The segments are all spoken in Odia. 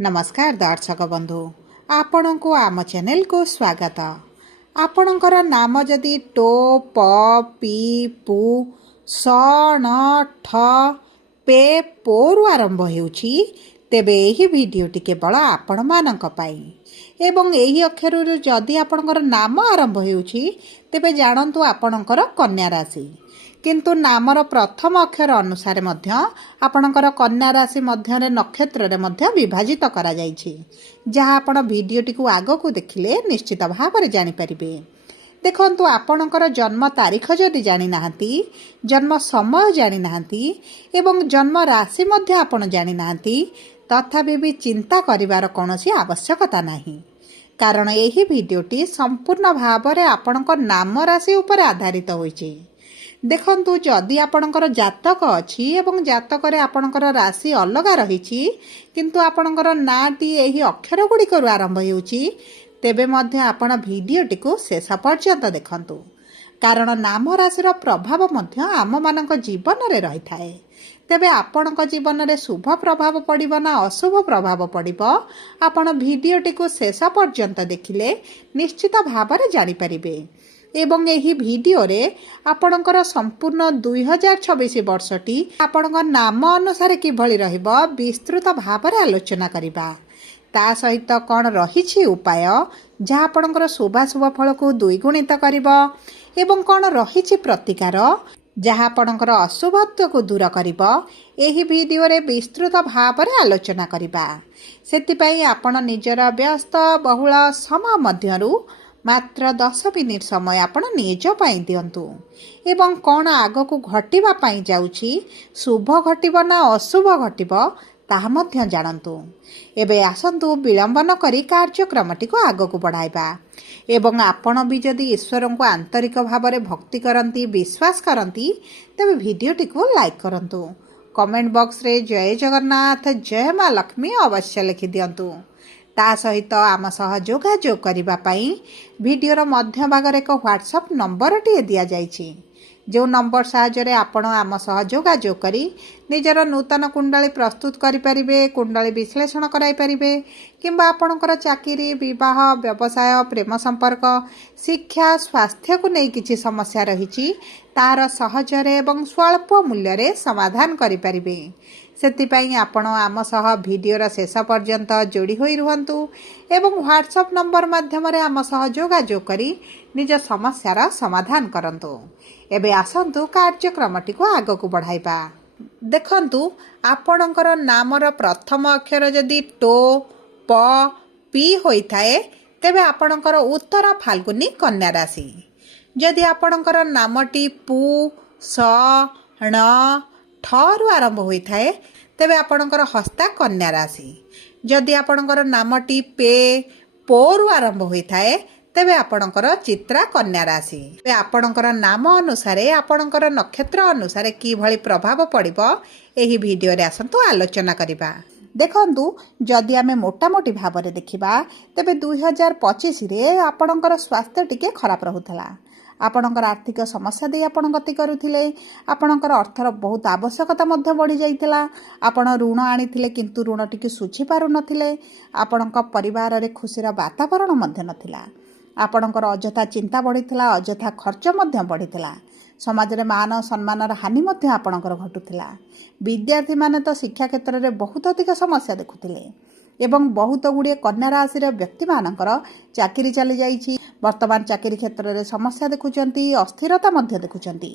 नमस्कार दर्शक बंधु आपण को आम चैनल को स्वागत। आपणकर नाम जदि टो प पी पु स न ठ पे पोरु आरंभ होउछि तेबे एही भिडियोटी केवल आपण मानक पाई एवं एही अक्षर जदि आपणकर नाम आरंभ होउछि तेबे जानंतु आपणकर कन्या राशि किंतु नामर प्रथम अक्षर अनुसार मध्य आपणकर कन्या राशि मध्य नक्षत्र रे मध्य विभाजित करा जाइछि जहाँ आपण भिडियोटी को आग को देखिले निश्चित भाव में जानि परिबे। देखंतु आपणकर जन्म तारीख जदि जानि नाहंती, जन्म समय जानि नाहंती एवं जन्म राशि मध्य आपण जानि नाहंती तथापि भी चिंता करिवार कोनोसी आवश्यकता नाही, कारण एही भिडियोटी संपूर्ण भाव में आपणकर नाम राशि उपर आधारित होइछि। देखंतु जदि आपणकर जातक अछि एवं जातक रे आपणकर राशि अलगा रहिछि किंतु आपणकर नाटी एही अक्षर गुड़िकरु आरंभ होउछि तेबे मध्य आपण भिडियोटी को शेष पर्यंत देखंतु, कारण नाम राशिर प्रभाव मध्य आम मानक जीवन रे रही थाए। तेबे आपणक जीवन रे शुभ प्रभाव पड़िबो ना अशुभ प्रभाव पड़िबो आपण भिडियोटी को शेष पर्यंत देखिले निश्चित भाव में जानि परिबे। एवं एही भिडियो रे आपणकर संपूर्ण 2026 वर्षटी आपणकर नाम अनुसार किभଳି रहिबो विस्तृत भाव में आलोचना करिबा। ता सहित कौन रहिछि उपाय जहाँ आपणकर शुभाशुभ फल को द्विगुणित करिबो एवं कौन रहिछि प्रतिकार जहाँ आपणकर अशुभत्व को दूर करिबो एही भिडियो रे विस्तृत भाव में आलोचना करिबा। सेतिपई आपण निजर व्यस्त बहुल समय मध्यरु मात्र 10 मिनिट समय आपण निज पाई दियंतु एवं कौन आग को घटिबा पाई जाउछि, शुभ घटिबो ना अशुभ घटिबो ताहा मध्य जानंतु। एबे आसंतु विलंब न करी कार्यक्रमटी को आग को बढ़ाइबा एवं आपण भी जदि ईश्वर को आंतरिक भाव में भक्ति करंती विश्वास करंती तेबे भिडियोटी को लाइक करंतु। कमेंट बॉक्स रे जय जगन्नाथ जय मां लक्ष्मी अवश्य लिखि दियंतु। ता सहित आम सह जोगाजोग करबा पई भिडियोर मध्य भागर एक व्हाट्सएप नंबर टी दिया जाइछि, जो नंबर साहाय्य आपण आम सह जोगाजोग करी निजर नूतन कुंडली प्रस्तुत करि परिबे, कुंडली विश्लेषण कराई परिबे किंबा आपणकर चाकरी विवाह व्यवसाय प्रेम संपर्क शिक्षा स्वास्थ्य को नहीं किछि समस्या रहिछि तार सहजरे एवं स्वल्प मूल्य रे समाधान करि परिबे। सेतिपई आपण आम सह भिडियोर शेष पर्यंत जोड़ी होई रुहंतु एवं व्हाट्सएप नंबर माध्यम रे आम सह जोगाजोग करी निज समस्यार समाधान करंतु। एबे आसंतु कार्यक्रमटी को आग को बढ़ाइबा। देखंतु आपणकर नामर प्रथम अक्षर जदि टो प पी होई थाए तेबे आपणकर उत्तर फाल्गुनी कन्या राशि। जदि आपणकर नामटी पु स ण ठरु आरंभ होई थाए तेबे आपणकर हस्ता कन्या राशि। जदि आपणकर नामटी पे पोरु आरंभ होई थाए तेबे आपणकर चित्रा कन्या राशि। आपणकर नाम अनुसार आपणकर नक्षत्र अनुसार किभଳି प्रभाव पड़िबो एही भिडियो रे आसंतु आलोचना करिबा। देखंतु जदि आमे मोटामोटी भाव में देखिबा तेबे 2025 रे आपणकर स्वास्थ्य टिके खराब रहुथला। आपणकर आर्थिक समस्या दे आपण गति करुथिले, आपणकर अर्थर बहुत आवश्यकता मध्य बढ़ी जाइतिला, आपण ऋण आनिथिले किंतु ऋण टिके सुझी पारु नथिले, आपणक परिवार रे खुशीर वातावरण मध्य नथिला, आपणकर अजथा चिंता बढ़िथिला, अजथा खर्च मध्य बढ़िथिला, समाज रे मान सम्मान हानि मध्य आपणकर घटुथिला। विद्यार्थी माने तो शिक्षा क्षेत्र रे बहुत अधिक समस्या देखुथिले एवं बहुत गुड़े कन्या राशि व्यक्ति मानकर चाकरी चली जाइछि, वर्तमान चाकरी क्षेत्र में समस्या देखुचंती, अस्थिरता मध्य देखुचंती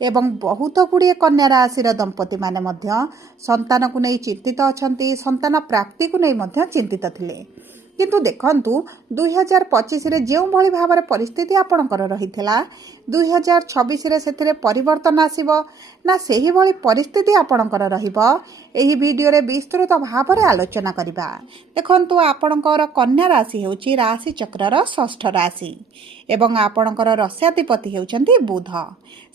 एवं बहुत गुड़े कन्या राशि दंपति माने मध्य संतान को नहीं चिंतित अछंती, संतान प्राप्ति को नहीं मध्य चिंतित थिले। किंतु देखंतु 2025 रे जेउ भली भाव में परिस्थिति आपणकर रहिथिला 2026 रे सेथिरे परिवर्तन आसीबो ना सेही भली परिस्थिति आपणकर रहिबो एही वीडियो रे विस्तृत भाव में आलोचना करिबा। देखंतु आपणकर कन्या राशि हेउची राशि चक्रर षष्ठ राशि एवं आपणकर रस्याधिपति हेउचंती बुध।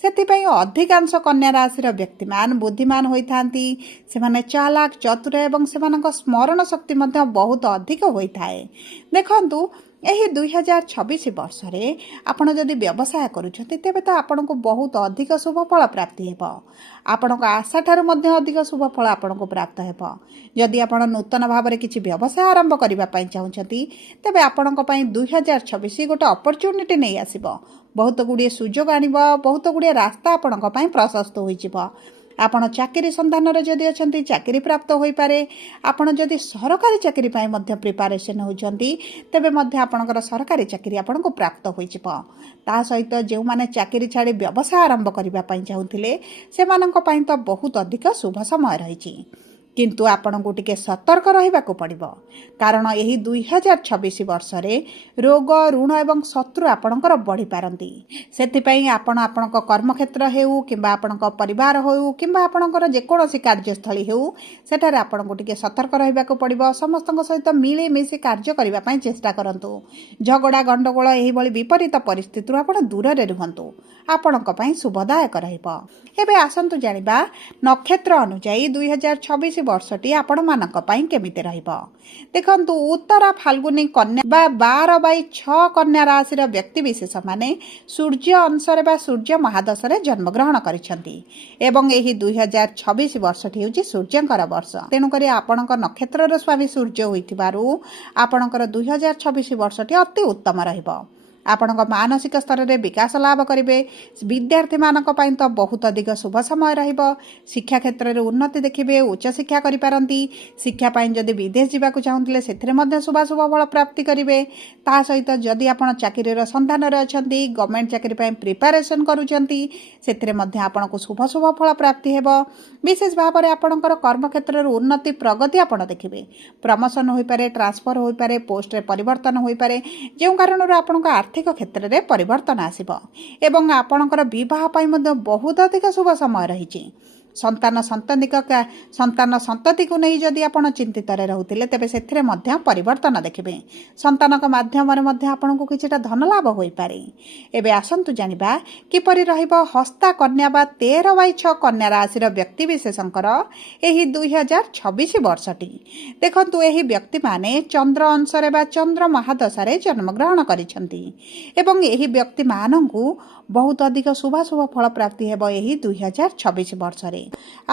सेथिपई अधिकांश कन्या राशि व्यक्तिमान बुद्धिमान होइथांती, सेमाने चालाक चतुर एवं सेमानक स्मरण शक्ति मध्य बहुत अधिक होइथाय। ହୋଇଥାଏ। ଦେଖନ୍ତୁ ଏହି 2026 ବର୍ଷରେ ଆପଣ ଯଦି ବ୍ୟବସାୟ କରୁଛନ୍ତି ତେବେ ତ ଆପଣଙ୍କୁ ବହୁତ ଅଧିକ ଶୁଭ ଫଳ ପ୍ରାପ୍ତି ହେବ। ଆପଣଙ୍କ ଆଶା ଠାରୁ ମଧ୍ୟ ଅଧିକ ଶୁଭ ଫଳ ଆପଣଙ୍କୁ ପ୍ରାପ୍ତ ହେବ। ଯଦି ଆପଣ ନୂତନ ଭାବରେ କିଛି ବ୍ୟବସାୟ ଆରମ୍ଭ କରିବା ପାଇଁ ଚାହୁଁଛନ୍ତି ତେବେ ଆପଣଙ୍କ ପାଇଁ 2026 ଗୋଟେ ଅପରଚ୍ୟୁନିଟି ନେଇ ଆସିବ। ବହୁତ ଗୁଡ଼ିଏ ସୁଯୋଗ ଆଣିବ, ବହୁତ ଗୁଡ଼ିଏ ରାସ୍ତା ଆପଣଙ୍କ ପାଇଁ ପ୍ରଶସ୍ତ ହୋଇଯିବ। ଆପଣ ଚାକିରି ସନ୍ଧାନରେ ଯଦି ଅଛନ୍ତି ଚାକିରି ପ୍ରାପ୍ତ ହୋଇପାରେ। ଆପଣ ଯଦି ସରକାରୀ ଚାକିରି ପାଇଁ ମଧ୍ୟ ପ୍ରିପାରେସନ୍ ହେଉଛନ୍ତି ତେବେ ମଧ୍ୟ ଆପଣଙ୍କର ସରକାରୀ ଚାକିରି ଆପଣଙ୍କୁ ପ୍ରାପ୍ତ ହୋଇଯିବ। ତା ସହିତ ଯେଉଁମାନେ ଚାକିରି ଛାଡ଼ି ବ୍ୟବସାୟ ଆରମ୍ଭ କରିବା ପାଇଁ ଚାହୁଁଥିଲେ ସେମାନଙ୍କ ପାଇଁ ତ ବହୁତ ଅଧିକ ଶୁଭ ସମୟ ରହିଛି। କିନ୍ତୁ ଆପଣଙ୍କୁ ଟିକେ ସତର୍କ ରହିବାକୁ ପଡ଼ିବ, କାରଣ ଏହି 2026 ବର୍ଷରେ ରୋଗ, ଋଣ ଏବଂ ଶତ୍ରୁ ଆପଣଙ୍କର ବଢ଼ିପାରନ୍ତି। ସେଥିପାଇଁ ଆପଣ ଆପଣଙ୍କ କର୍ମକ୍ଷେତ୍ର ହେଉ କିମ୍ବା ଆପଣଙ୍କ ପରିବାର ହେଉ କିମ୍ବା ଆପଣଙ୍କର ଯେକୌଣସି କାର୍ଯ୍ୟସ୍ଥଳୀ ହେଉ ସେଠାରେ ଆପଣଙ୍କୁ ଟିକେ ସତର୍କ ରହିବାକୁ ପଡ଼ିବ। ସମସ୍ତଙ୍କ ସହିତ ମିଳିମିଶି କାର୍ଯ୍ୟ କରିବା ପାଇଁ ଚେଷ୍ଟା କରନ୍ତୁ। ଝଗଡ଼ା, ଗଣ୍ଡଗୋଳ ଏହିଭଳି ବିପରୀତ ପରିସ୍ଥିତିରୁ ଆପଣ ଦୂରରେ ରୁହନ୍ତୁ। ଆପଣଙ୍କ ପାଇଁ ଶୁଭଦାୟକ ରହିବ। ଏବେ ଆସନ୍ତୁ ଜାଣିବା ନକ୍ଷତ୍ର ଅନୁଯାୟୀ 2026 ବର୍ଷଟି ଆପଣମାନଙ୍କ ପାଇଁ କେମିତି ରହିବ। ଦେଖନ୍ତୁ, ଉତ୍ତର ଫାଲ୍ଗୁନୀ କନ୍ୟା ବା 12/6 କନ୍ୟା ରାଶିର ବ୍ୟକ୍ତିବିଶେଷମାନେ ସୂର୍ଯ୍ୟ ଅଂଶରେ ବା ସୂର୍ଯ୍ୟ ମହାଦଶରେ ଜନ୍ମଗ୍ରହଣ କରିଛନ୍ତି ଏବଂ ଏହି 2026 ବର୍ଷଟି ହେଉଛି ସୂର୍ଯ୍ୟଙ୍କର ବର୍ଷ। ତେଣୁକରି ଆପଣଙ୍କ ନକ୍ଷତ୍ରର ସ୍ୱାମୀ ସୂର୍ଯ୍ୟ ହୋଇଥିବାରୁ ଆପଣଙ୍କର 2026 ବର୍ଷଟି ଅତି ଉତ୍ତମ ରହିବ। ଆପଣଙ୍କ ମାନସିକ ସ୍ତରରେ ବିକାଶ ଲାଭ କରିବେ। ବିଦ୍ୟାର୍ଥୀମାନଙ୍କ ପାଇଁ ତ ବହୁତ ଅଧିକ ଶୁଭ ସମୟ ରହିବ। ଶିକ୍ଷା କ୍ଷେତ୍ରରେ ଉନ୍ନତି ଦେଖିବେ, ଉଚ୍ଚଶିକ୍ଷା କରିପାରନ୍ତି। ଶିକ୍ଷା ପାଇଁ ଯଦି ବିଦେଶ ଯିବାକୁ ଚାହୁଁଥିଲେ ସେଥିରେ ମଧ୍ୟ ଶୁଭାଶୁଭ ଫଳ ପ୍ରାପ୍ତି କରିବେ। ତା ସହିତ ଯଦି ଆପଣ ଚାକିରିର ସନ୍ଧାନରେ ଅଛନ୍ତି, ଗଭର୍ଣ୍ଣମେଣ୍ଟ ଚାକିରି ପାଇଁ ପ୍ରିପାରେସନ୍ କରୁଛନ୍ତି, ସେଥିରେ ମଧ୍ୟ ଆପଣଙ୍କୁ ଶୁଭ ଫଳ ପ୍ରାପ୍ତି ହେବ। ବିଶେଷ ଭାବରେ ଆପଣଙ୍କର କର୍ମକ୍ଷେତ୍ରରେ ଉନ୍ନତି ପ୍ରଗତି ଆପଣ ଦେଖିବେ। ପ୍ରମୋସନ୍ ହୋଇପାରେ, ଟ୍ରାନ୍ସଫର ହୋଇପାରେ, ପୋଷ୍ଟରେ ପରିବର୍ତ୍ତନ ହୋଇପାରେ, ଯେଉଁ କାରଣରୁ ଆପଣଙ୍କ ଆର୍ଥିକ କ୍ଷେତ୍ରରେ ପରିବର୍ତ୍ତନ ଆସିବ ଏବଂ ଆପଣଙ୍କର ବିବାହ ପାଇଁ ମଧ୍ୟ ବହୁତ ଅଧିକ ଶୁଭ ସମୟ ରହିଛି। ସନ୍ତାନ ସନ୍ତତିକୁ ନେଇ ଯଦି ଆପଣ ଚିନ୍ତିତରେ ରହୁଥିଲେ ତେବେ ସେଥିରେ ମଧ୍ୟ ପରିବର୍ତ୍ତନ ଦେଖିବେ। ସନ୍ତାନଙ୍କ ମାଧ୍ୟମରେ ମଧ୍ୟ ଆପଣଙ୍କୁ କିଛିଟା ଧନ ଲାଭ ହୋଇପାରେ। ଏବେ ଆସନ୍ତୁ ଜାଣିବା କିପରି ରହିବ ହସ୍ତା କନ୍ୟା ବା 13/6 କନ୍ୟା ରାଶିର ବ୍ୟକ୍ତିବିଶେଷଙ୍କର ଏହି 2026 ବର୍ଷଟି। ଦେଖନ୍ତୁ, ଏହି ବ୍ୟକ୍ତିମାନେ ଚନ୍ଦ୍ର ଅଂଶରେ ବା ଚନ୍ଦ୍ର ମହାଦଶାରେ ଜନ୍ମଗ୍ରହଣ କରିଛନ୍ତି ଏବଂ ଏହି ବ୍ୟକ୍ତିମାନଙ୍କୁ ବହୁତ ଅଧିକ ଶୁଭାଶୁଭ ଫଳ ପ୍ରାପ୍ତି ହେବ ଏହି 2026 ବର୍ଷରେ।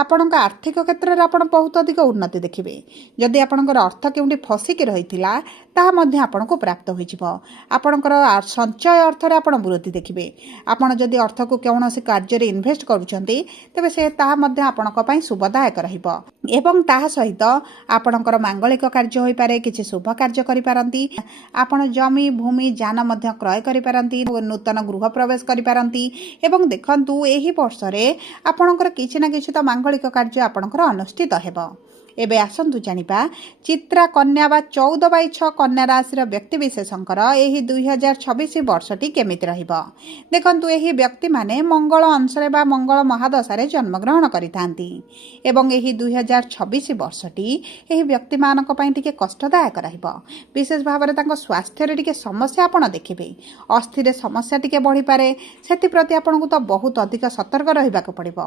ଆପଣଙ୍କ ଆର୍ଥିକ କ୍ଷେତ୍ରରେ ଆପଣ ବହୁତ ଅଧିକ ଉନ୍ନତି ଦେଖିବେ। ଯଦି ଆପଣଙ୍କର ଅର୍ଥ କେଉଁଠି ଫସିକି ରହିଥିଲା ତାହା ମଧ୍ୟ ଆପଣଙ୍କୁ ପ୍ରାପ୍ତ ହୋଇଯିବ। ଆପଣଙ୍କର ସଞ୍ଚୟ ଅର୍ଥରେ ଆପଣ ବୃଦ୍ଧି ଦେଖିବେ। ଆପଣ ଯଦି ଅର୍ଥକୁ କୌଣସି କାର୍ଯ୍ୟରେ ଇନଭେଷ୍ଟ କରୁଛନ୍ତି ତେବେ ତାହା ମଧ୍ୟ ଆପଣଙ୍କ ପାଇଁ ଶୁଭଦାୟକ ରହିବ ଏବଂ ତାହା ସହିତ ଆପଣଙ୍କର ମାଙ୍ଗଳିକ କାର୍ଯ୍ୟ ହୋଇପାରେ, କିଛି ଶୁଭ କାର୍ଯ୍ୟ କରିପାରନ୍ତି। ଆପଣ ଜମି, ଭୂମି, ଯାନ ମଧ୍ୟ କ୍ରୟ କରିପାରନ୍ତି, ନୂତନ ଗୃହ ପ୍ରବେଶ କରିପାରନ୍ତି ଏବଂ ଦେଖନ୍ତୁ, ଏହି ବର୍ଷରେ ଆପଣଙ୍କର କିଛି ନା କିଛି ତ ମାଙ୍ଗଳିକ କାର୍ଯ୍ୟ ଆପଣଙ୍କର ଅନୁଷ୍ଠିତ ହେବ। ଏବେ ଆସନ୍ତୁ ଜାଣିବା ଚିତ୍ରା କନ୍ୟା ବା 14/6 କନ୍ୟା ରାଶିର ବ୍ୟକ୍ତିବିଶେଷଙ୍କର ଏହି 2026 ବର୍ଷଟି କେମିତି ରହିବ। ଦେଖନ୍ତୁ, ଏହି ବ୍ୟକ୍ତିମାନେ ମଙ୍ଗଳ ଅଂଶରେ ବା ମଙ୍ଗଳ ମହାଦଶାରେ ଜନ୍ମଗ୍ରହଣ କରିଥାନ୍ତି ଏବଂ ଏହି 2026 ବର୍ଷଟି ଏହି ବ୍ୟକ୍ତିମାନଙ୍କ ପାଇଁ ଟିକେ କଷ୍ଟଦାୟକ ରହିବ। ବିଶେଷ ଭାବରେ ତାଙ୍କ ସ୍ୱାସ୍ଥ୍ୟରେ ଟିକେ ସମସ୍ୟା ଆପଣ ଦେଖିବେ। ଅସ୍ଥିରେ ସମସ୍ୟା ଟିକେ ବଢ଼ିପାରେ। ସେଥିପ୍ରତି ଆପଣଙ୍କୁ ତ ବହୁତ ଅଧିକ ସତର୍କ ରହିବାକୁ ପଡ଼ିବ।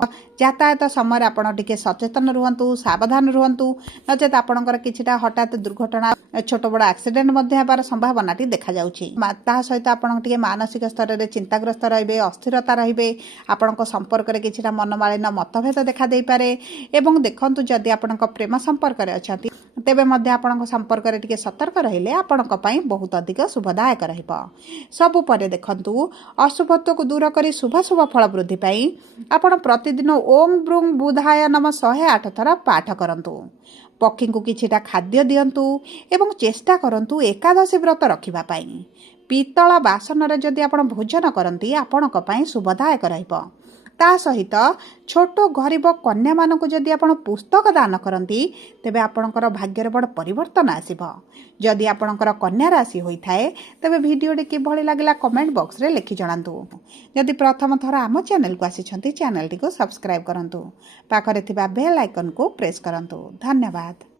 ଯାତାୟାତ ସମୟରେ ଆପଣ ଟିକେ ସଚେତନ ରୁହନ୍ତୁ, ସାବଧାନ ରୁହନ୍ତୁ, ନଚେତ୍ ଆପଣଙ୍କର କିଛିଟା ହଠାତ୍ ଦୁର୍ଘଟଣା, ଛୋଟ ବଡ଼ ଆକ୍ସିଡେଣ୍ଟ ମଧ୍ୟ ହେବାର ସମ୍ଭାବନାଟି ଦେଖାଯାଉଛି। ତାହା ସହିତ ଆପଣ ଟିକେ ମାନସିକ ସ୍ତରରେ ଚିନ୍ତାଗ୍ରସ୍ତ ରହିବେ, ଅସ୍ଥିରତା ରହିବେ। ଆପଣଙ୍କ ସମ୍ପର୍କରେ କିଛିଟା ମନମାଳିନ୍ୟ ମତଭେଦ ଦେଖାଦେଇପାରେ ଏବଂ ଦେଖନ୍ତୁ, ଯଦି ଆପଣଙ୍କ ପ୍ରେମ ସମ୍ପର୍କରେ ଅଛନ୍ତି ତେବେ ମଧ୍ୟ ଆପଣଙ୍କ ସମ୍ପର୍କରେ ଟିକେ ସତର୍କ ରହିଲେ ଆପଣଙ୍କ ପାଇଁ ବହୁତ ଅଧିକ ଶୁଭଦାୟକ ରହିବ। ସବୁ ପରେ ଦେଖନ୍ତୁ, ଅଶୁଭତ୍ୱକୁ ଦୂର କରି ଶୁଭ ଫଳ ବୃଦ୍ଧି ପାଇଁ ଆପଣ ପ୍ରତିଦିନ ଓಂ ବୃଂ ବୁଧାୟ ନମ 108 ଥର ପାଠ କରନ୍ତୁ। ପକ୍ଷୀଙ୍କୁ କିଛିଟା ଖାଦ୍ୟ ଦିଅନ୍ତୁ ଏବଂ ଚେଷ୍ଟା କରନ୍ତୁ ଏକାଦଶୀ ବ୍ରତ ରଖିବା ପାଇଁ। ପିତ୍ତଳ ବାସନରେ ଯଦି ଆପଣ ଭୋଜନ କରନ୍ତି ଆପଣଙ୍କ ପାଇଁ ଶୁଭଦାୟକ ରହିବ। ତା ସହିତ ଛୋଟ ଗରିବ କନ୍ୟାମାନଙ୍କୁ ଯଦି ଆପଣ ପୁସ୍ତକ ଦାନ କରନ୍ତି ତେବେ ଆପଣଙ୍କର ଭାଗ୍ୟରେ ବଡ଼ ପରିବର୍ତ୍ତନ ଆସିବ। ଯଦି ଆପଣଙ୍କର କନ୍ୟା ରାଶି ହୋଇଥାଏ ତେବେ ଭିଡ଼ିଓଟି କିଭଳି ଲାଗିଲା କମେଣ୍ଟ ବକ୍ସରେ ଲେଖି ଜଣାନ୍ତୁ। ଯଦି ପ୍ରଥମ ଥର ଆମ ଚ୍ୟାନେଲକୁ ଆସିଛନ୍ତି ଚ୍ୟାନେଲଟିକୁ ସବସ୍କ୍ରାଇବ୍ କରନ୍ତୁ। ପାଖରେ ଥିବା ବେଲ୍ ଆଇକନକୁ ପ୍ରେସ୍ କରନ୍ତୁ। ଧନ୍ୟବାଦ।